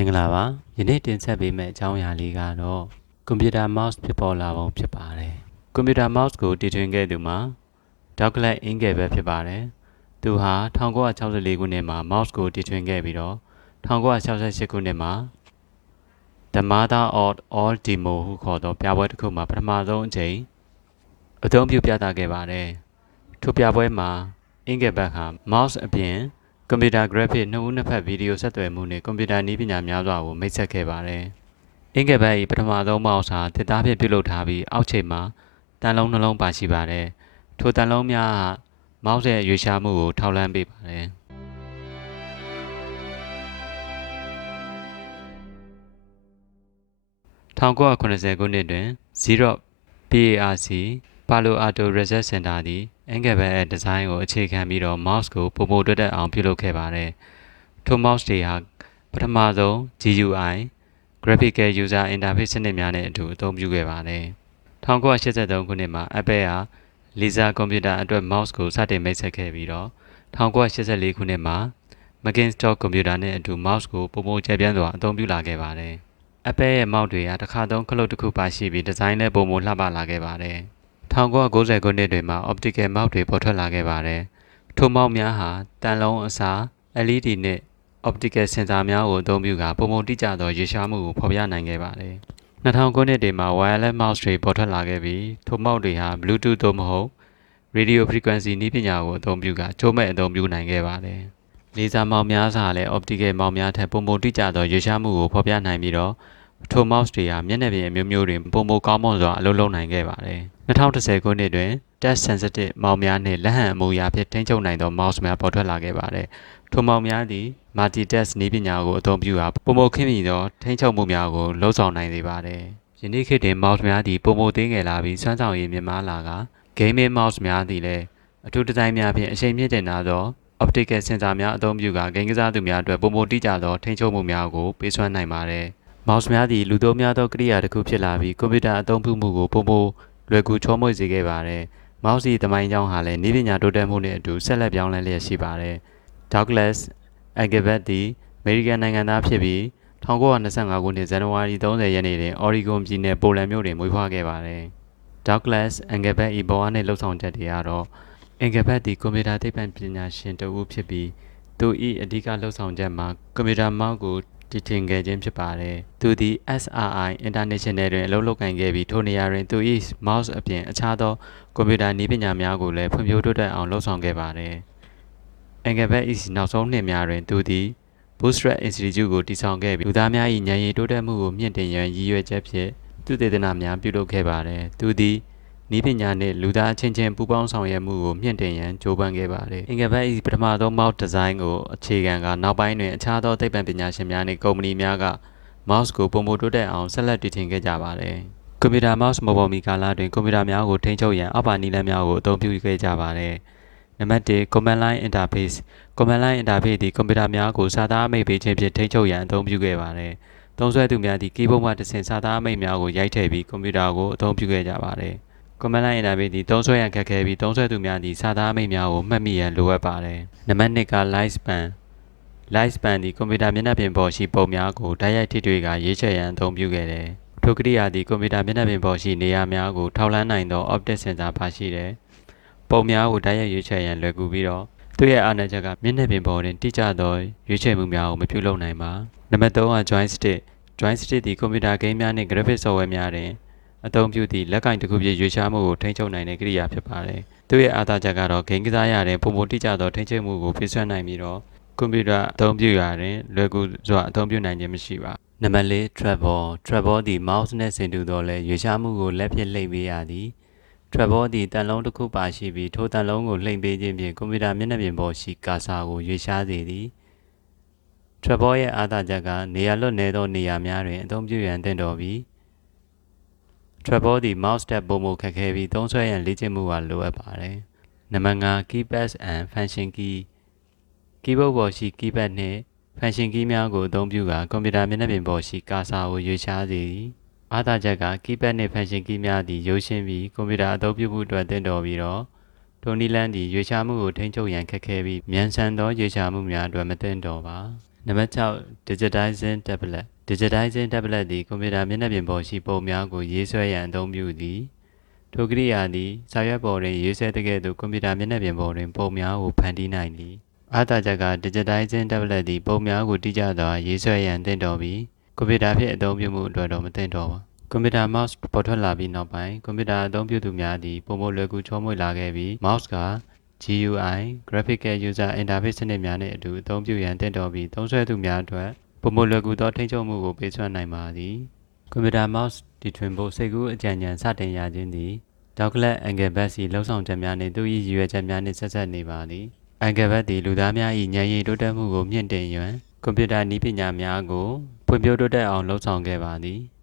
မင်္ဂလာပါယနေ့တင်ဆက်ပေးမယ့်အကြောင်းအရာလေးကတော့ကွန်ပျူတာ mouse ဖြစ်ပေါ်လာပုံဖြစ်ပါတယ်ကွန်ပျူတာ mouse ကိုတည်ထွင်ခဲ့သူမှာဒေါက်ကလက်အင်ဂယ်ပဲဖြစ်ပါတယ်သူဟာ1964ခုနှစ်မှာ mouse ကိုတည်ထွင်ခဲ့ပြီးတော့1968ခုနှစ်မှာ The Mother of All Demo ဟုခေါ်သောပြပွဲတစ်ခုမှာပထမဆုံးအကြိမ်အသုံးပြုပြသခဲ့ပါတယ်ထိုပြပွဲမှာအင်ဂယ်ဘတ်ဟာ mouse အပြင် ကွန်ပျူတာ graphic နှစ်ဦးနှစ်ဖက်ဗီဒီယိုဆက်သွယ်မှုနဲ့ကွန်ပျူတာနည်းပညာများစွာကိုမိတ်ဆက်ခဲ့ပါတယ်။အင်္ဂယ်ဘတ်၏ပထမဆုံး mouse ဟာတစ်သားဖြင့်ပြုလုပ်ထားပြီးအောက်ခြေမှာတန်လုံးနှလုံးပါရှိပါတယ်။ထိုတန်လုံးများက mouse ရဲ့ရွေးရှားမှုကိုထောက်လှမ်းပေးပါတယ်။1980ခုနှစ်တွင် Xerox PARC Palo Alto Research Center သည် အင်္ဂဘတ်ရဲ့ဒီဇိုင်းကိုအခြေခံပြီးတော့ mouse ကိုပုံပုံတွတ်တက်အောင်ပြုလုပ်ခဲ့ပါတယ်။ထို mouse တွေဟာပထမဆုံး GUI Graphical User Interface စနစ်များနဲ့အတူအသုံးပြုခဲ့ပါတယ်။1983ခုနှစ်မှာ Apple ဟာ Lisa ကွန်ပျူတာအတွက် mouse ကိုစတင်မိတ်ဆက်ခဲ့ပြီးတော့1984ခုနှစ်မှာ Macintosh ကွန်ပျူတာနဲ့အတူ mouse ကိုပုံပုံကျယ်ပြန့်စွာအသုံးပြုလာခဲ့ပါတယ်။ Apple ရဲ့ mouse တွေကတစ်ခါသုံးခလုတ်တစ်ခုပါရှိပြီးဒီဇိုင်းလည်းပုံပုံလှပလာခဲ့ပါတယ်။ 1990ခုနှစ်တွေမှာ optical mouse တွေပေါ်ထွက်လာခဲ့ပါတယ်။ထို mouse များဟာတန်လုံးအစား LED နဲ့ optical sensor များကိုအသုံးပြုကာပုံပုံတိကျသောရွေးရှားမှုကိုဖော်ပြနိုင်ခဲ့ပါတယ်။2000ခုနှစ်တွေမှာ wireless mouse တွေပေါ်ထွက်လာခဲ့ပြီးထို mouse တွေဟာ Bluetooth သို့မဟုတ် radio frequency နည်းပညာကိုအသုံးပြုကာချိုးမဲ့အသုံးပြုနိုင်ခဲ့ပါတယ်။လေဆာမောင်များစွာလည်း optical မောင်များထက်ပုံပုံတိကျသောရွေးရှားမှုကိုဖော်ပြနိုင်ပြီးတော့ထို mouse တွေဟာမျက်နှာပြင်အမျိုးမျိုးတွင်ပုံပုံကောင်းမွန်စွာအလုပ်လုပ်နိုင်ခဲ့ပါတယ်။ 2010ခုနှစ်တွင် touch sensitive မောင်များနှင့်လက်ဟန်အမူအရာဖြင့်ထိန်းချုပ်နိုင်သော mouse များပေါ်ထွက်လာခဲ့ပါတယ်။ထိုမောင်များသည် multitask နည်းပညာကိုအသုံးပြုကာပုံမခင်းမိသောထိန်းချုပ်မှုများကိုလှုပ်ဆောင်နိုင်စေပါတယ်။ယနေ့ခေတ်တွင် mouse များသည်ပုံမသေးငယ်လာပြီးစွမ်းဆောင်ရည်မြင့်မားလာက gaming mouse များသည်လည်းအထူးဒီဇိုင်းများဖြင့်အရှိန်မြင့်တင်လာသော optical sensor များအသုံးပြုကာဂိမ်းကစားသူများအတွက်ပုံမတိကျသောထိန်းချုပ်မှုများကိုပေးစွမ်းနိုင်ပါတယ်။ mouse များသည်လူသုံးများသောကိရိယာတစ်ခုဖြစ်လာပြီးကွန်ပျူတာအသုံးပြုမှုကိုပုံပုံ လွယ်ကူချောမွေ့စေခဲ့ပါတယ်။မောက်စီသမိုင်းကြောင်းဟာလည်းဤပညာတိုးတက်မှုနဲ့အတူဆက်လက်ပြောင်းလဲလျက်ရှိပါတယ်။ Douglas Aggabet သည်အမေရိကန်နိုင်ငံသားဖြစ်ပြီး1925ခုနှစ်ဇန်နဝါရီ30ရက်နေ့တွင် Oregon ပြည်နယ်ပိုလန်မြို့တွင်မွေးဖွားခဲ့ပါတယ်။ Douglas Aggabet ၏ဘဝနှင့်လှုပ်ဆောင်ချက်တွေကတော့ Aggabet သည်ကွန်ပျူတာသိပ္ပံပညာရှင်တစ်ဦးဖြစ်ပြီးသူ၏အဓိကလှုပ်ဆောင်ချက်မှာကွန်ပျူတာမောက်ကို တည်ထင်ခဲ့ခြင်းဖြစ်ပါတယ်။သူသည် SRI International တွင်အလုပ်လုပ်ကိုင်ခဲ့ပြီးထိုနေရာတွင်သူ၏ mouse အပြင်အခြားသောကွန်ပျူတာနည်းပညာများကိုလည်းဖွံ့ဖြိုးတိုးတက်အောင်လှုပ်ဆောင်ခဲ့ပါတယ်။ Engelbert ၏နောက်ဆုံးနှစ်များတွင်သူသည် Bootstrap Institute ကိုတည်ထောင်ခဲ့ပြီးလူသားများ၏ဉာဏ်ရည်တိုးတက်မှုကိုမြင့်တင်ရန်ရည်ရွယ်ချက်ဖြင့်သူတေသနများပြုလုပ်ခဲ့ပါတယ်။သူသည် နီးပညာနှင့်လူသားအချင်းချင်းပူးပေါင်းဆောင်ရွက်မှုကိုမြင့်တင်ရန်ကြိုးပမ်းခဲ့ပါတယ်။အင်္ဂဘတ်၏ပထမဆုံး mouse design ကိုအခြေခံကနောက်ပိုင်းတွင်အခြားသောသိပ္ပံပညာရှင်များနှင့်ကုမ္ပဏီများက mouse ကိုပုံမတိုးတက်အောင်ဆက်လက်တည်ထင်ခဲ့ကြပါတယ်။ကွန်ပျူတာ mouse မပေါ်မီကာလတွင်ကွန်ပျူတာများကိုထိန်းချုပ်ရန်အောက်ပါနည်းလမ်းများကိုအသုံးပြုခဲ့ကြပါတယ်။နံပါတ်1 command line interface command line interface သည်ကွန်ပျူတာများကိုစာသားအမိန့်ပေးခြင်းဖြင့်ထိန်းချုပ်ရန်အသုံးပြုခဲ့ပါတယ်။သုံးစွဲသူများသည်ကီးဘုတ်မှတစ်ဆင့်စာသားအမိန့်များကိုရိုက်ထည့်ပြီးကွန်ပျူတာကိုအသုံးပြုခဲ့ကြပါ တယ်။ command line interface သည်သုံးစွဲရန်ခက်ခဲပြီးသုံးစွဲသူများသည်စာသားအမိန့်များကိုမှတ်မိရန်လိုအပ်ပါတယ်။နံပါတ်2က light span light span သည်ကွန်ပျူတာမျက်နှာပြင်ပေါ်ရှိပုံများကိုဓာတ်ရိုက်ထိတွေ့ကာရေးချယ်ရန်အသုံးပြုခဲ့တယ်။ထိုကိရိယာသည်ကွန်ပျူတာမျက်နှာပြင်ပေါ်ရှိနေရာများကိုထောက်လှမ်းနိုင်သော optic sensor ပါရှိတယ်။ပုံများကိုဓာတ်ရိုက်ရွေးချယ်ရန်လွယ်ကူပြီးတော့သူရဲ့အားနည်းချက်ကမျက်နှာပြင်ပေါ်တွင်တိကျသောရွေးချယ်မှုများကိုမပြုလုပ်နိုင်ပါ။နံပါတ်3က joystick joystick သည်ကွန်ပျူတာဂိမ်းများနှင့် graphic software များတွင် အသုံးပြုသည့်လက်ကင်တစ်ခုပြည့်ရွေးရှားမှုကိုထိန်းချုပ်နိုင်တဲ့ကိရိယာဖြစ်ပါတယ်။သူရဲ့အားသာချက်ကတော့ဂိမ်းကစားရတဲ့ပုံပုံတိကျသောထိန်းချုပ်မှုကိုပြည့်စွက်နိုင်ပြီးတော့ကွန်ပျူတာအသုံးပြုရာတွင်လွယ်ကူစွာအသုံးပြုနိုင်ခြင်းမရှိပါနံပါတ်၄ travel travel သည် mouse နှင့်ဆင်တူသောလဲရွေးရှားမှုကိုလက်ဖြင့်လှိမ့်ပေးရသည် travel သည်တန်လုံးတစ်ခုပါရှိပြီးထိုတန်လုံးကိုလှိမ့်ပေးခြင်းဖြင့်ကွန်ပျူတာမျက်နှာပြင်ပေါ်ရှိကာဆာကိုရွေးရှားစေသည် travel ရဲ့အားသာချက်က နေရာလွတ်နေသောနေရာများတွင်အသုံးပြုရန်သင့်တော်ပြီး travel သည် mouse တက်ပုံမခက်ခဲပြီးသုံးဆွဲရန်လေ့ကျင့်မှုကလိုအပ်ပါတယ်နံပါတ်5 keypad and function key keyboard ပေါ်ရှိ keypad နှင့် function key များကိုအသုံးပြုကာကွန်ပျူတာမျက်နှာပြင်ပေါ်ရှိကာဆာကိုရွေးရှားစေသည်အားသာချက်က keypad နှင့် function key များသည်ရိုးရှင်းပြီးကွန်ပျူတာအသုံးပြုမှုအတွက်သင့်တော်ပြီးတော့ထိုနည်းလမ်းသည်ရွေးရှားမှုကိုထိန်းချုပ်ရန်ခက်ခဲပြီးမြန်ဆန်သောရွေးရှားမှုများအတွက်မသင့်တော်ပါနံပါတ်6 digitizing tablet digitizing tablet သည်ကွန်ပျူတာမျက်နှာပြင်ပေါ်ရှိပုံများကိုရေးဆွဲရန်အသုံးပြုသည်ထိုကိရိယာသည်စာရွက်ပေါ်တွင်ရေးဆွဲသကဲ့သို့ကွန်ပျူတာမျက်နှာပြင်ပေါ်တွင်ပုံများကိုဖန်တီးနိုင်သည်အားသာချက်က digitizing tablet သည်ပုံများကိုတိကျစွာရေးဆွဲရန်သင့်တော်ပြီးကွန်ပျူတာဖြင့်အသုံးပြုမှုအတွက်တော့မသင့်တော်ပါကွန်ပျူတာ mouse ပေါ်ထွက်လာပြီးနောက်ပိုင်းကွန်ပျူတာအသုံးပြုသူများသည်ပုံမလွယ်ကူချောမွေ့လာခဲ့ပြီး mouse က GUI Graphical User Interface စနစ်များနှင့်အတူအသုံးပြုရန်တင့်တော်ပြီးသုံးစွဲသူများအတွက် ပုံမလွယ်ကူသောထိန်းချုပ်မှုကိုပေးစွမ်းနိုင်ပါသည်ကွန်ပျူတာ mouse တီထွင်ဖို့စိတ်ကူးအကြံဉာဏ်စတင်ရခြင်းသည်ဒေါက်ကလပ်အန်ဂယ်ဘတ်စီလှုပ်ဆောင်ချက်များနှင့်သူ၏ရည်ရွယ်ချက်များနှင့်ဆက်ဆက်နေပါသည်အန်ဂယ်ဘတ်သည်လူသားများ၏ဉာဏ်ရည်တိုးတက်မှုကိုမြင့်တင်ရန်ကွန်ပျူတာနည်းပညာများကိုဖွံ့ဖြိုးတိုးတက်အောင်လှုပ်ဆောင်ခဲ့ပါသည်